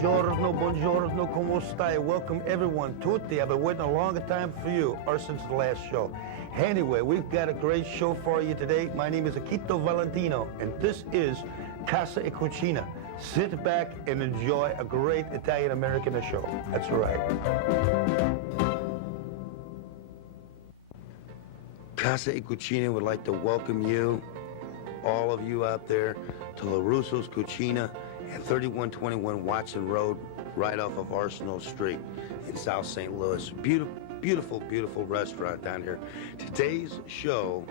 Buongiorno, buongiorno, como stai? Welcome everyone. Tutti, I've been waiting a long time for you, or since the last show. Anyway, we've got a great show for you today. My name is Akito Valentino, and this is Casa e Cucina. Sit back and enjoy a great Italian-American show. That's right. Casa e Cucina would like to welcome you, all of you out there, to LaRusso's Cucina at 3121 Watson Road, right off of Arsenal Street in South St. Louis. Beautiful, beautiful restaurant down here. Today's show,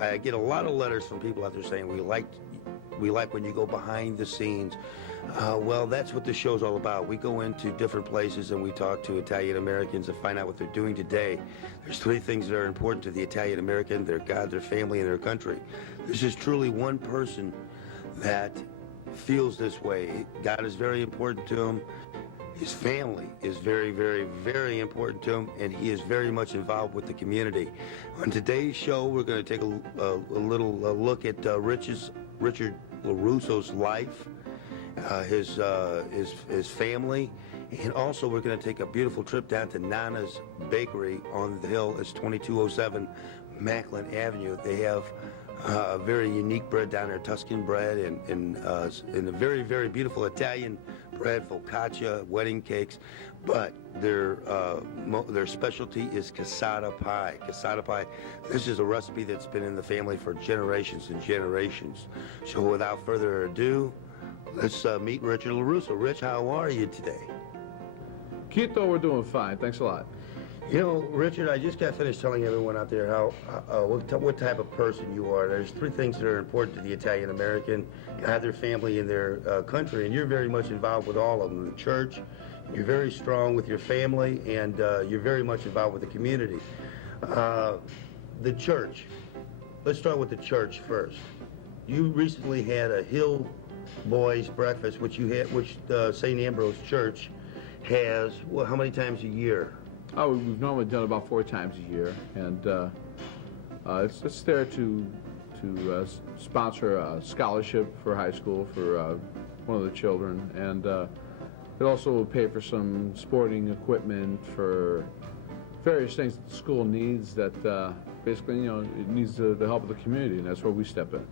I get a lot of letters from people out there saying we like when you go behind the scenes. Well, that's what the show's all about. We go into different places and we talk to Italian Americans and find out what they're doing today. There's three things that are important to the Italian American: their God, their family, and their country. This is truly one person that feels this way. God is very important to him. His family is very, very, very important to him, and he is very much involved with the community. On today's show, we're going to take a little look at Richard LaRusso's life, his family, and also we're going to take a beautiful trip down to Nana's Bakery on the hill. It's 2207 Macklin Avenue. They have a very unique bread down there, Tuscan bread, and a very, very beautiful Italian bread, focaccia, wedding cakes. But their specialty is casada pie. Casada pie. This is a recipe that's been in the family for generations and generations. So without further ado, let's meet Richard LaRusso. Rich, how are you today? Quito, we're doing fine. Thanks a lot. You know, Richard, I just got finished telling everyone out there what type of person you are. There's three things that are important to the Italian American: you have their family and their country, and you're very much involved with all of them. The church, you're very strong with your family, and you're very much involved with the community. The church. Let's start with the church first. You recently had a Hill Boys breakfast, which St. Ambrose Church has. Well, how many times a year? Oh, we've normally done about 4 times a year, and it's there to sponsor a scholarship for high school for one of the children, and it also will pay for some sporting equipment for various things that the school needs. That basically, you know, it needs the help of the community, and that's where we step in.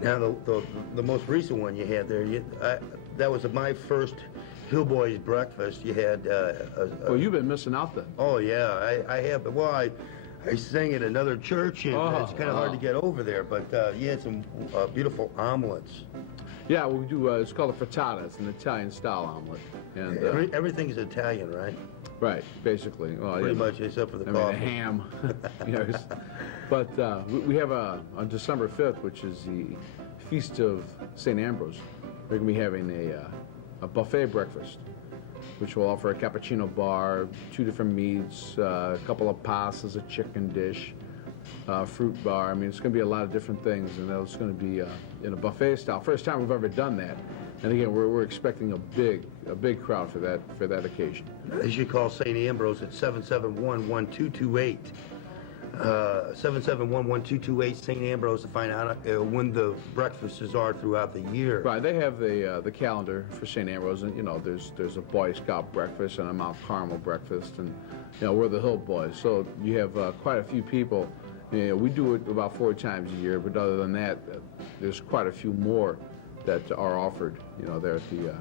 Now, the most recent one you had there, that was my first Hill Boys breakfast. You had well, you've been missing out then. Oh yeah, I have. Well, I sang at another church, and it's kind of hard to get over there. But you had some beautiful omelets. Yeah, we do. It's called a frittata. It's an Italian-style omelet, and everything's Italian, right? Right, basically. Well, pretty much, except for the coffee. The ham. You know, but we have on December 5th, which is the Feast of St. Ambrose. We're going to be having a buffet breakfast, which will offer a cappuccino bar, 2 different meats, a couple of pastas, a chicken dish, fruit bar. I mean, it's going to be a lot of different things, and it's going to be in a buffet style. First time we've ever done that, and again, we're expecting a big crowd for that occasion. They should call St. Ambrose at 771-1228. 771-1228 St. Ambrose to find out when the breakfasts are throughout the year. Right, they have the calendar for St. Ambrose, and you know, there's a Boy Scout breakfast and a Mount Carmel breakfast, and you know, we're the Hill Boys, so you have quite a few people. You know, we do it about 4 times a year, but other than that, there's quite a few more that are offered, you know, there at the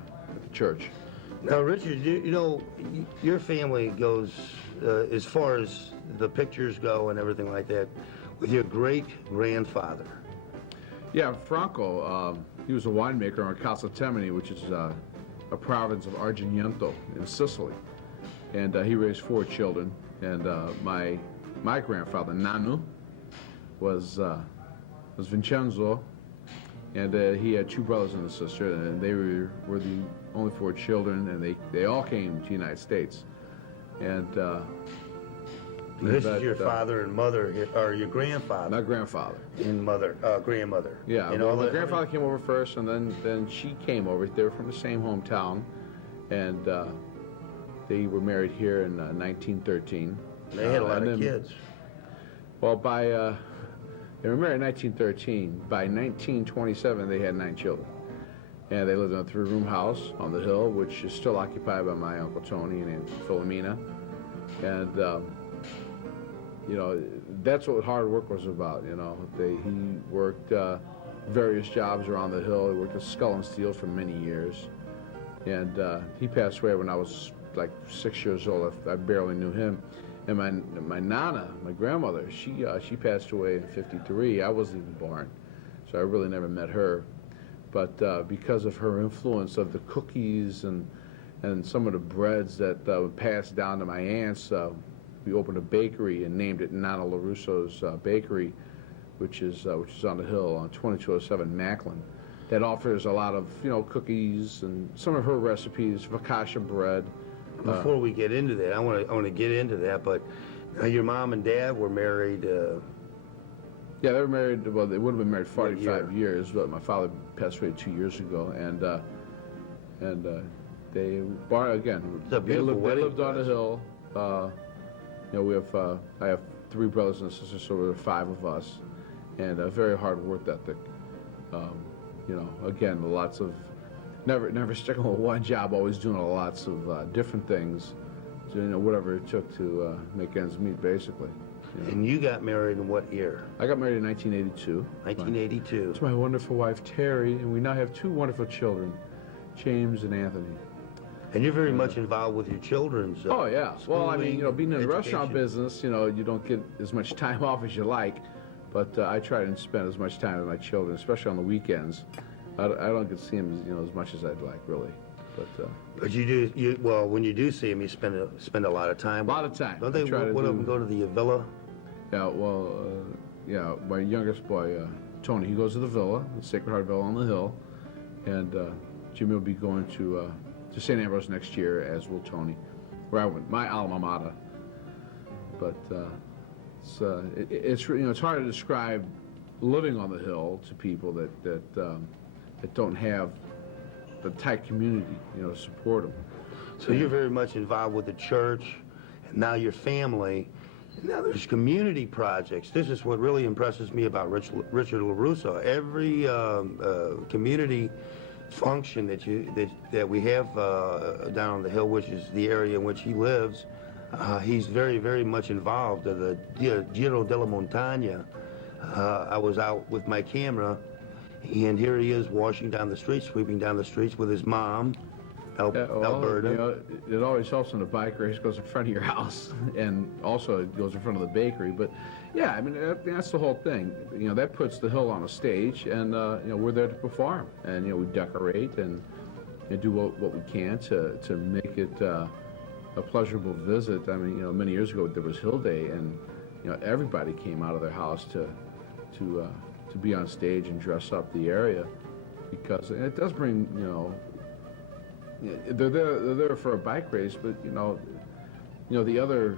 church. Now, Richard, you know, your family goes as far as the pictures go and everything like that with your great-grandfather. Yeah, Franco, he was a winemaker on Casa, which is a province of Argento in Sicily. And he raised 4 children. And my grandfather, Nanu, was Vincenzo, and he had 2 brothers and a sister, and they were the only 4 children, and they all came to the United States. And this is your father and mother, or your grandfather? My grandfather. And grandmother. Yeah, well, my grandfather came over first, and then she came over. They were from the same hometown, and they were married here in 1913. They had a lot of kids. Well, they were married in 1913. By 1927, they had 9 children. and they lived in a 3-room house on the hill, which is still occupied by my Uncle Tony and Aunt Philomena. And, you know, that's what hard work was about, you know. He worked various jobs around the hill. He worked at Skull and Steel for many years. And he passed away when I was like 6 years old. I barely knew him. And my Nana, my grandmother, she passed away in '53. I wasn't even born, so I really never met her. But because of her influence of the cookies and some of the breads that were passed down to my aunts, we opened a bakery and named it Nana LaRusso's Bakery, which is on the hill on 2207 Macklin. That offers a lot of, you know, cookies and some of her recipes, focaccia bread. Before we get into that, I want to get into that, but your mom and dad were married. Yeah, they were married. Well, they would have been married 45 years, but my father passed away 2 years ago, and they lived on the hill. You know, I have 3 brothers and sisters, so there are 5 of us, and a very hard work ethic. You know, again, lots of never sticking with one job, always doing lots of different things, you know, whatever it took to make ends meet, basically. You know. And you got married in what year? I got married in 1982. 1982. To my wonderful wife, Terry, and we now have 2 wonderful children, James and Anthony. And you're very much involved with your children's oh, yeah. Well, I mean, you know, being in the education. restaurant business, you know, you don't get as much time off as you like, but I try to spend as much time with my children, especially on the weekends. I don't get to see them, you know, as much as I'd like, really. But you do. Well, when you do see them, you spend a lot of time. A lot of time. Don't they? One of them go to the villa? Yeah. Well, yeah. My youngest boy, Tony, he goes to the villa, the Sacred Heart Villa on the hill, and Jimmy will be going to St. Ambrose next year, as will Tony, where I went, my alma mater. But it's you know, it's hard to describe living on the hill to people that don't have the tight community, you know, to support them. So you're very much involved with the church, and now your family. Now there's community projects. This is what really impresses me about Richard LaRusso. Every community function that we have down on the hill, which is the area in which he lives, he's very, very much involved. The Giro della Montagna, I was out with my camera, and here he is washing down the streets, sweeping down the streets with his mom, Alberta. You know, it always helps when a bike race goes in front of your house, and also it goes in front of the bakery. But yeah, I mean, that's the whole thing. You know, that puts the hill on a stage, and you know, we're there to perform, and you know, we decorate and do what we can to make it a pleasurable visit. I mean, you know, many years ago there was Hill Day, and you know, everybody came out of their house to be on stage and dress up the area, because it does bring, you know, they're there for a bike race, but you know the other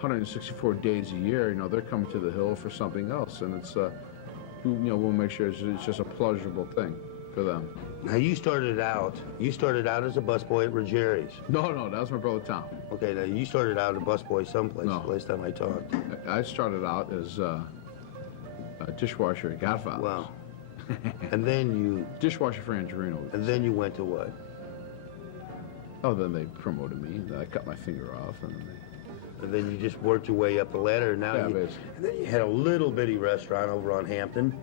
164 days a year, you know, they're coming to the hill for something else, and it's you know, we'll make sure it's just a pleasurable thing for them. Now you started out as a busboy at Ruggieri's. No, that was my brother Tom. Okay, now you started out a busboy someplace. No. Last time I talked. I started out as a dishwasher at Godfather's. Wow. And then you Dishwasher for Angelino. and then you went to what? Oh, then they promoted me, and then I cut my finger off, and then And then you just worked your way up the ladder, and now Yeah, you, basically. and then you had a little bitty restaurant over on Hampton.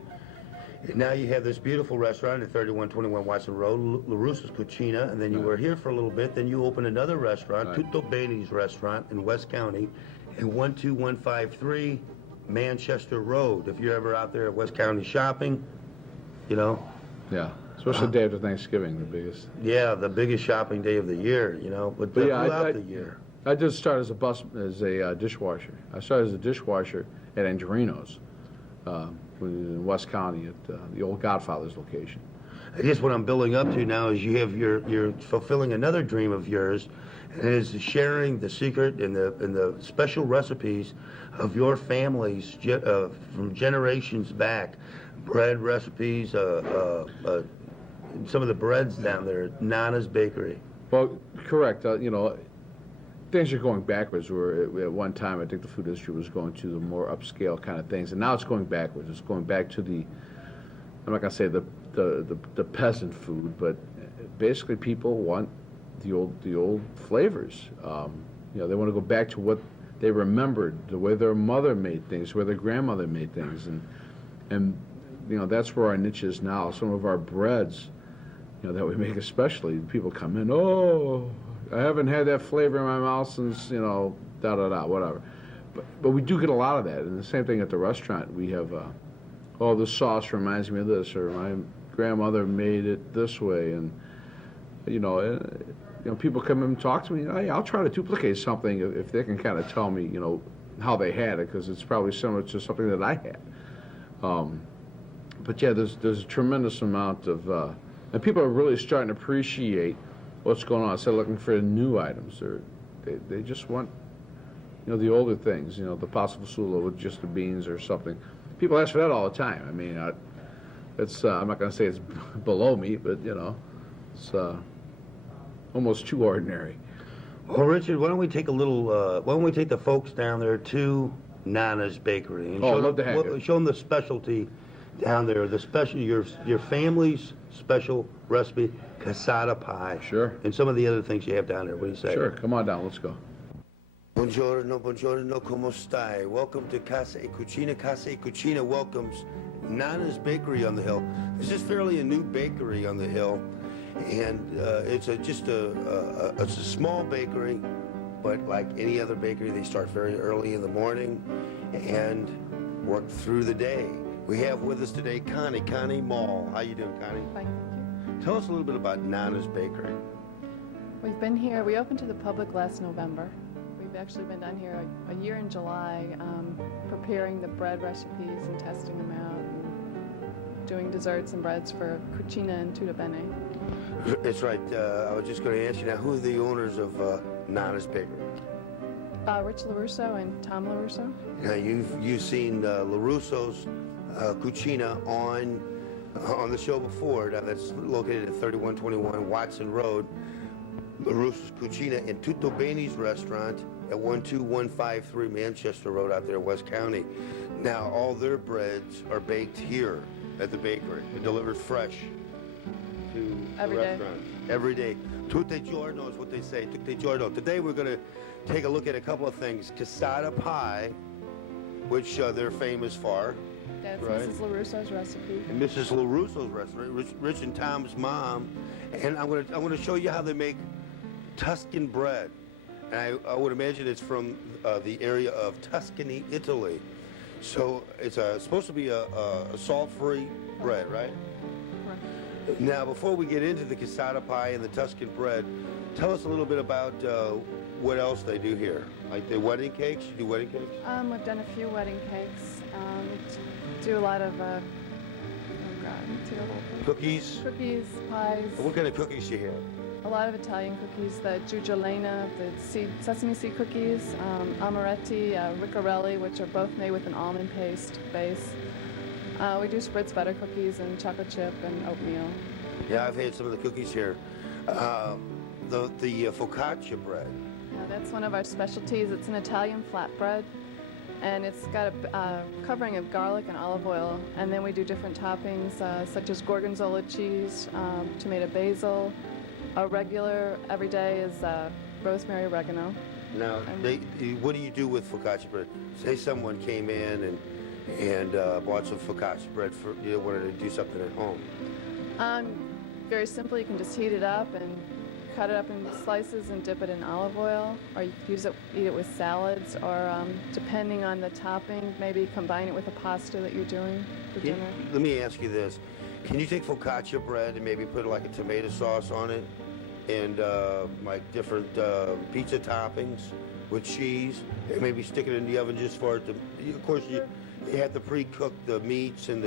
And now you have this beautiful restaurant at 3121 Watson Road, LaRusso's Cucina, and then you were here for a little bit. Then you opened another restaurant, Right. Tutto Beni's restaurant in West County, and 12153 Manchester Road. If you're ever out there at West County shopping, you know, yeah. Especially the day after Thanksgiving, the biggest. yeah, the biggest shopping day of the year, you know, but yeah, throughout the year. I did start as a dishwasher. I started as a dishwasher at Angelino's in West County at the old Godfather's location. I guess what I'm building up to now is you're fulfilling another dream of yours, and it is sharing the secret and the special recipes of your families from generations back. Bread recipes, some of the breads down there at Nana's Bakery. Well, correct. You know, things are going backwards. At one time, I think the food industry was going to the more upscale kind of things, and now it's going backwards. It's going back to I'm not gonna say the peasant food, but basically people want the old flavors. They want to go back to what they remembered, the way their mother made things, the way their grandmother made things, and that's where our niche is now. Some of our breads, that we make especially, people come in, oh, I haven't had that flavor in my mouth since, whatever. But we do get a lot of that, and the same thing at the restaurant. We have, this sauce reminds me of this, or my grandmother made it this way, and people come in and talk to me. Hey, I'll try to duplicate something if they can kind of tell me, how they had it, because it's probably similar to something that I had. But yeah, there's a tremendous amount of, and people are really starting to appreciate what's going on. Instead of looking for new items, they just want, the older things, the pasta fasullo with just the beans or something. People ask for that all the time. I mean, it's I'm not going to say it's below me, but it's almost too ordinary. Well, Richard, why don't we take the folks down there to Nana's Bakery and love to have you. show them the specialty down there, your family's special recipe, casada pie. Sure. And some of the other things you have down there. What do you say? Sure, come on down, let's go. Buongiorno, como stai? Welcome to Casa e Cucina. Casa e Cucina welcomes Nana's Bakery on the hill. This is fairly a new bakery on the hill, and it's a small bakery, but like any other bakery, they start very early in the morning and work through the day. We have with us today Connie Mall. How you doing, Connie? Fine, thank you. Tell us a little bit about Nana's Bakery. We've been here, we opened to the public last November. We've actually been down here a year in July, preparing the bread recipes and testing them out, and doing desserts and breads for Cucina and Tutto Bene. That's right. I was just going to ask you now, who are the owners of Nana's Bakery? Rich LaRusso and Tom LaRusso. Now, you've seen LaRusso's Cucina on the show before. Now, that's located at 3121 Watson Road. LaRusso's Cucina and Tutto Bene's restaurant at 12153 Manchester Road out there, West County. Now, all their breads are baked here at the bakery. They're delivered fresh to Every the day. restaurant. Every day. Tutte giorno is what they say, tutte giorno. Today we're going to take a look at a couple of things. Casada pie, which they're famous for. That's Right. Mrs. LaRusso's recipe. And Mrs. LaRusso's restaurant, Rich and Tom's mom. And I'm going to show you how they make Tuscan bread. And I would imagine it's from the area of Tuscany, Italy. So it's supposed to be a salt-free bread, right? Right. Now, before we get into the casada pie and the Tuscan bread, tell us a little bit about what else they do here. Like the wedding cakes? You do wedding cakes? We've done a few wedding cakes. Do a lot of, Cookies? cookies, pies. What kind of cookies do you have? A lot of Italian cookies, the giugiolena, the sesame seed cookies, amaretti, riccarelli, which are both made with an almond paste base. We do spritz butter cookies and chocolate chip and oatmeal. Yeah, I've had some of the cookies here. The focaccia bread. That's one of our specialties. It's an Italian flatbread, and it's got a covering of garlic and olive oil. And then we do different toppings, such as gorgonzola cheese, tomato basil. Our regular everyday is rosemary oregano. Now, what do you do with focaccia bread? Say someone came in and bought some focaccia bread for wanted to do something at home. Very simply, you can just heat it up and cut it up in slices and dip it in olive oil, or you can eat it with salads, or depending on the topping, maybe combine it with a pasta that you're doing for dinner. Let me ask you this. Can you take focaccia bread and maybe put like a tomato sauce on it and like different pizza toppings with cheese and maybe stick it in the oven just for it to, of course you have to pre-cook the meats and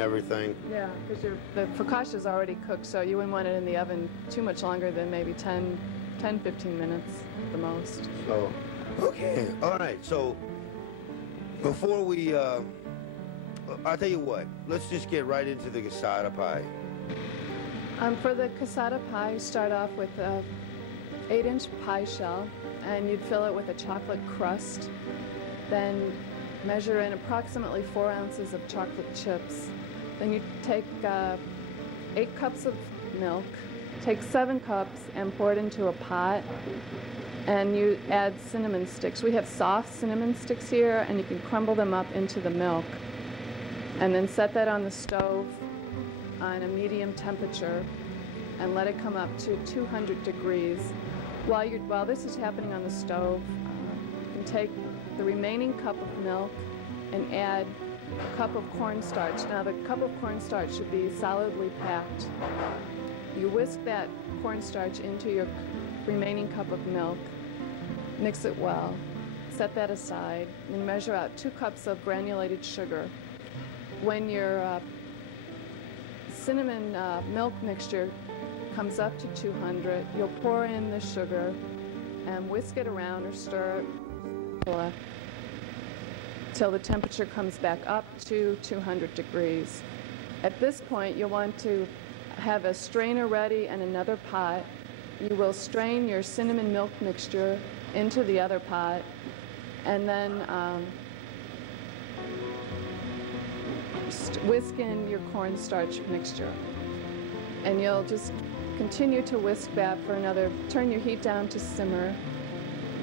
everything. Yeah, because the focaccia is already cooked, so you wouldn't want it in the oven too much longer than maybe 10, 15 minutes at the most. So, okay, all right, so before we, I'll tell you what, let's just get right into the casada pie. For the casada pie, start off with a 8-inch pie shell, and you'd fill it with a chocolate crust. Then measure in approximately 4 ounces of chocolate chips. Then you take 8 cups of milk, take 7 cups and pour it into a pot, and you add cinnamon sticks. We have soft cinnamon sticks here, and you can crumble them up into the milk. And then set that on the stove on a medium temperature and let it come up to 200 degrees. While this is happening on the stove, you can take the remaining cup of milk and add a cup of cornstarch. Now the cup of cornstarch should be solidly packed. You whisk that cornstarch into your remaining cup of milk, mix it well, set that aside, and measure out 2 cups of granulated sugar. When your cinnamon milk mixture comes up to 200, you'll pour in the sugar and whisk it around or stir it till the temperature comes back up to 200 degrees. At this point, you'll want to have a strainer ready and another pot. You will strain your cinnamon milk mixture into the other pot, and then whisk in your cornstarch mixture. And you'll just continue to whisk that for turn your heat down to simmer,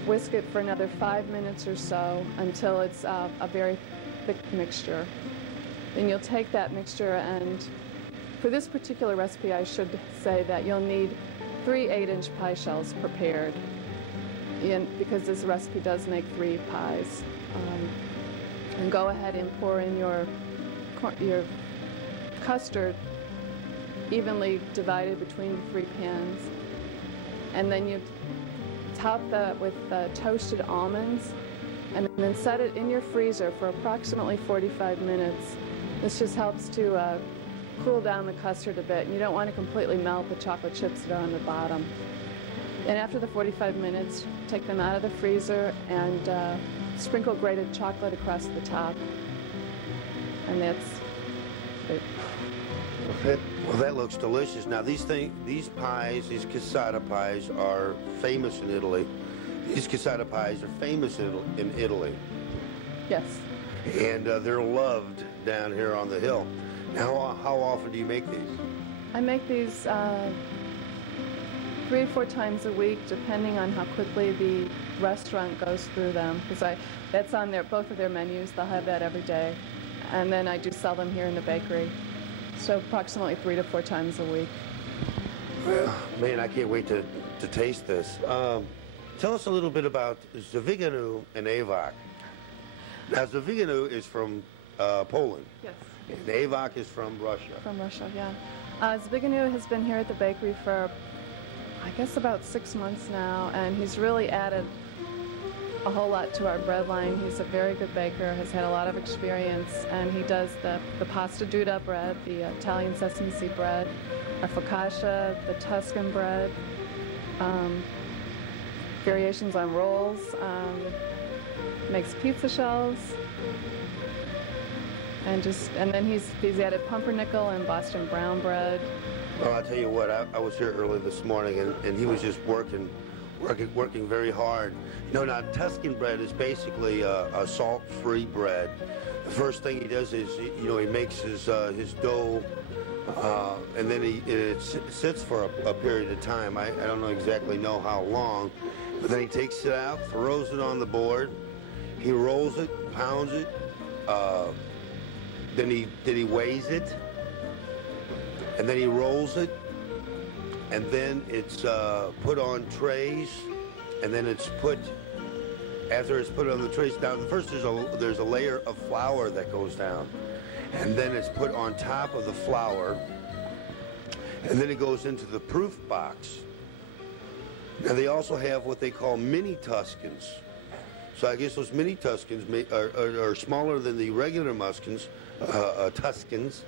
whisk it for another 5 minutes or so until it's a very thick mixture. Then you'll take that mixture, and for this particular recipe, I should say that you'll need 3 8-inch pie shells prepared, because this recipe does make 3 pies. And go ahead and pour in your custard evenly divided between the 3 pans. And then you top that with toasted almonds, and then set it in your freezer for approximately 45 minutes. This just helps to cool down the custard a bit, and you don't want to completely melt the chocolate chips that are on the bottom. And after the 45 minutes, take them out of the freezer and sprinkle grated chocolate across the top. And that's it. Well, that looks delicious. Now, these pies, these casada pies, are famous in Italy. These casada pies are famous in Italy. Yes. And they're loved down here on the hill. Now, how often do you make these? I make these 3 or 4 times a week, depending on how quickly the restaurant goes through them. Because that's on both of their menus. They'll have that every day. And then I do sell them here in the bakery. So approximately 3 to 4 times a week. Well, man, I can't wait to taste this. Tell us a little bit about Zwiganu and Awak. Now, Zwiganu is from Poland. Yes. And Awak is from Russia. From Russia, yeah. Zwiganu has been here at the bakery for, I guess, about 6 months now, and he's really added a whole lot to our bread line. He's a very good baker, has had a lot of experience, and he does the pasta duda bread, the Italian sesame seed bread, our focaccia, the Tuscan bread, variations on rolls, makes pizza shells, and then he's added pumpernickel and Boston brown bread. Well, I'll tell you what, I was here early this morning, and he was just working very hard. No, now Tuscan bread is basically a salt-free bread. The first thing he does is, he makes his dough, and then it sits for a period of time. I don't exactly know how long, but then he takes it out, throws it on the board, he rolls it, pounds it, then he weighs it, and then he rolls it, and then it's put on trays, and then after it's put on the trays, now first there's a layer of flour that goes down, and then it's put on top of the flour, and then it goes into the proof box. Now they also have what they call mini Tuscans. So I guess those mini Tuscans are smaller than the regular Tuscans,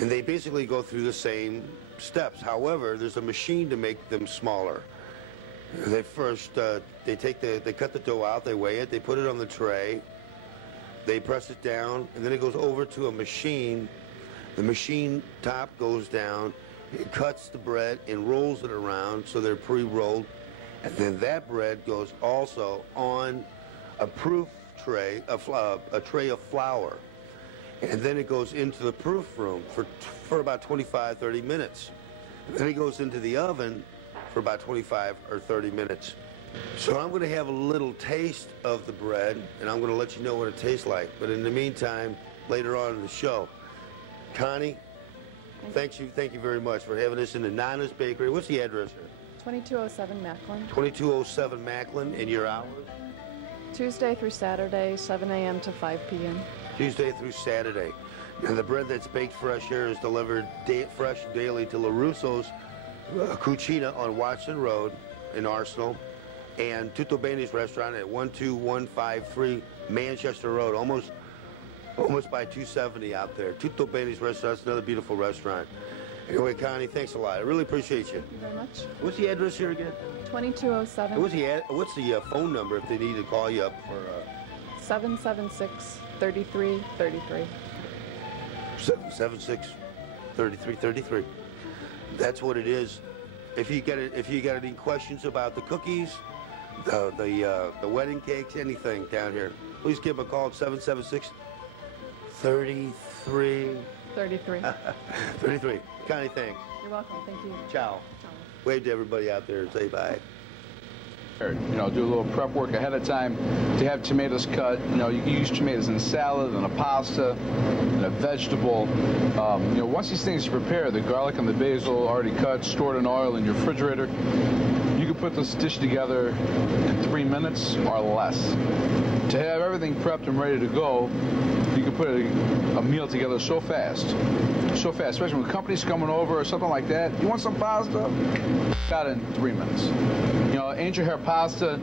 and they basically go through the same steps. However, there's a machine to make them smaller. They first they cut the dough out, they weigh it, they put it on the tray, they press it down, and then it goes over to a machine. The machine top goes down, it cuts the bread and rolls it around so they're pre-rolled, and then that bread goes also on a proof tray, a tray of flour, and then it goes into the proof room for about 25-30 minutes. Then it goes into the oven for about 25 or 30 minutes. So I'm going to have a little taste of the bread, and I'm going to let you know what it tastes like. But in the meantime, later on in the show, Connie, thank you very much for having us in the Nana's Bakery. What's the address here? 2207 Macklin. 2207 Macklin, and your hours? Tuesday through Saturday, 7 a.m. to 5 p.m. Tuesday through Saturday. And the bread that's baked fresh here is delivered fresh daily to LaRusso's Cucina on Watson Road in Arsenal, and Tutto Beni's restaurant at 12153 Manchester Road, almost by 270 out there. Tutto Beni's restaurant's another beautiful restaurant. Anyway, Connie, thanks a lot. I really appreciate you. Thank you very much. What's the address here again? 2207 What's the phone number if they need to call you up for? 776-3333. 776-3333. That's what it is. If you got any questions about the cookies, the wedding cakes, anything down here, please give them a call at 776-3333. 33. 33. Connie, thanks. You're welcome. Thank you. Ciao. Wave to everybody out there and say bye. You know, do a little prep work ahead of time to have tomatoes cut. You know, you can use tomatoes in a salad, in a pasta, in a vegetable. You know, once these things are prepared, the garlic and the basil already cut, stored in oil in your refrigerator, you can put this dish together in 3 minutes or less. To have everything prepped and ready to go, you can put a meal together so fast, especially when company's coming over or something like that. You want some pasta? Got it in 3 minutes. You know, angel hair pasta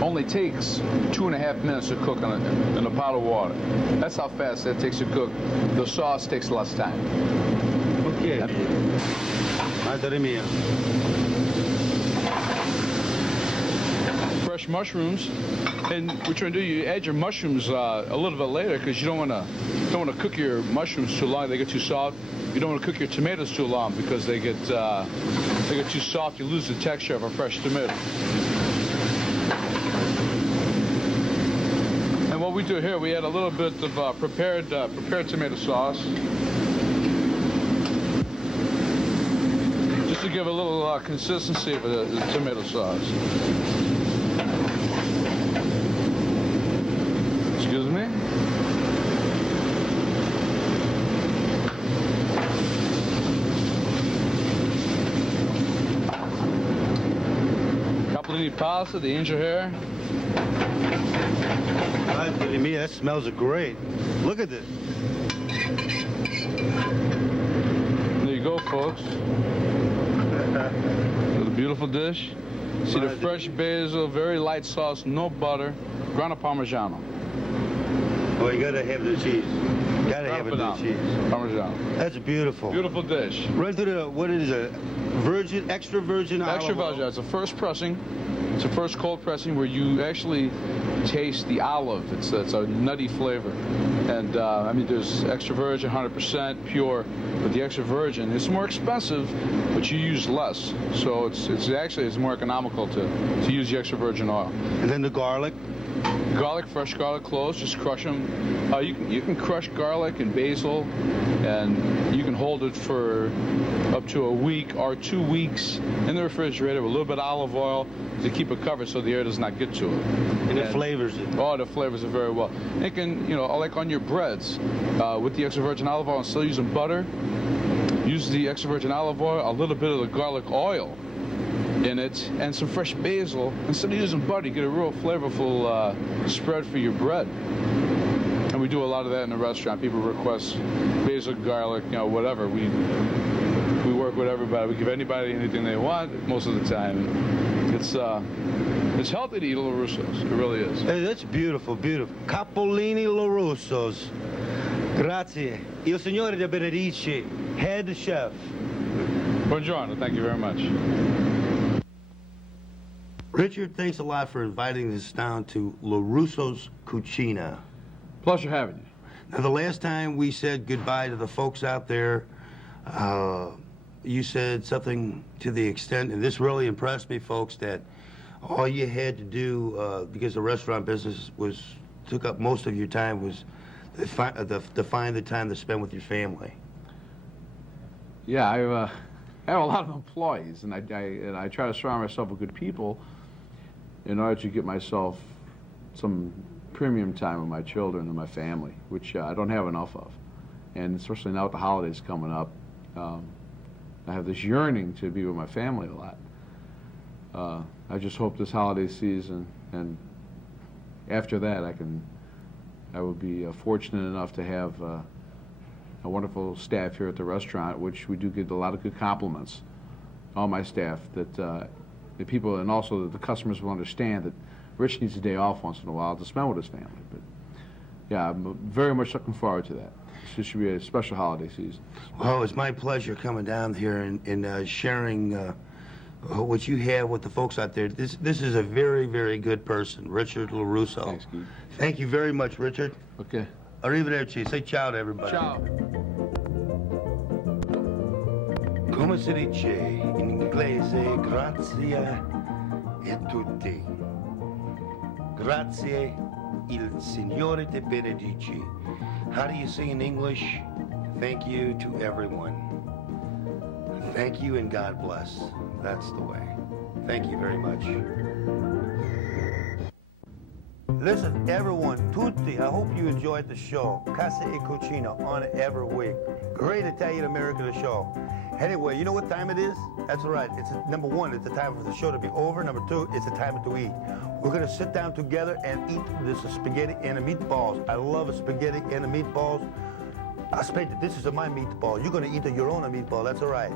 only takes 2.5 minutes to cook in a pot of water. That's how fast that takes to cook. The sauce takes less time. Okay. Madre mia. Fresh mushrooms, and what you're gonna do, you add your mushrooms a little bit later because you don't want to cook your mushrooms too long. They get too soft. You don't want to cook your tomatoes too long because they get too soft. You lose the texture of a fresh tomato. And what we do here, we add a little bit of prepared tomato sauce, just to give a little consistency for the tomato sauce. Excuse me. Capellini pasta, the angel hair. Madre mia, that smells great. Look at this. There you go, folks. What a beautiful dish. See the fresh basil, very light sauce, no butter, Grana Parmigiano. Oh, you gotta have the cheese. Gotta have it the cheese. Parmigiano. That's beautiful. Beautiful dish. Right through the, what is it, virgin, extra virgin olive Extra oil? virgin. It's a first pressing. It's a first cold pressing where you actually taste the olive. It's a nutty flavor. And I mean, there's extra virgin, 100% pure, but the extra virgin is more expensive, but you use less. So it's more economical to use the extra virgin oil. And then the garlic. Garlic, fresh garlic cloves, just crush them. You can crush garlic and basil, and you can hold it for up to a week or 2 weeks in the refrigerator with a little bit of olive oil to keep it covered so the air does not get to it. And it flavors it. Oh, the flavors it very well. It can, you know, like on your breads, with the extra virgin olive oil, instead of using butter, use the extra virgin olive oil, a little bit of the garlic oil in it, and some fresh basil. Instead of using butter, you get a real flavorful spread for your bread. And we do a lot of that in the restaurant. People request basil, garlic, you know, whatever. We work with everybody. We give anybody anything they want most of the time. It's healthy to eat LaRusso's. It really is. Hey, that's beautiful, beautiful. Capolini LaRusso's. Grazie. Il Signore de Benedici, head chef. Buongiorno. Thank you very much. Richard, thanks a lot for inviting us down to LaRusso's Cucina. Pleasure having you. Now, the last time we said goodbye to the folks out there, you said something to the extent, and this really impressed me, folks, that all you had to do, because the restaurant business took up most of your time, was to find the time to spend with your family. Yeah, I have a lot of employees, and I try to surround myself with good people in order to get myself some premium time with my children and my family, which I don't have enough of. And especially now with the holidays coming up, I have this yearning to be with my family a lot. I just hope this holiday season, and after that, I will be fortunate enough to have a wonderful staff here at the restaurant, which we do get a lot of good compliments. All my staff, that the people, and also that the customers will understand that Rich needs a day off once in a while to spend with his family. But yeah, I'm very much looking forward to that. This should be a special holiday season. Well, it's my pleasure coming down here and sharing what you have with the folks out there. This is a very, very good person, Richard LaRusso. Thanks, Keith. Thank you very much, Richard. Okay. Arrivederci. Say ciao to everybody. Ciao. Come si dice in inglese, grazie a tutti. Grazie, il Signore te benedici. How do you say in English? Thank you to everyone. Thank you and God bless. That's the way. Thank you very much. Listen, everyone, tutti, I hope you enjoyed the show. Casa e Cucina on every week. Great Italian-American show. Anyway, you know what time it is? That's right. It's number one, it's the time for the show to be over. Number two, it's the time to eat. We're going to sit down together and eat this spaghetti and the meatballs. I love spaghetti and the meatballs. Aspetta, this is my meatball. You're going to eat your own meatball. That's all right.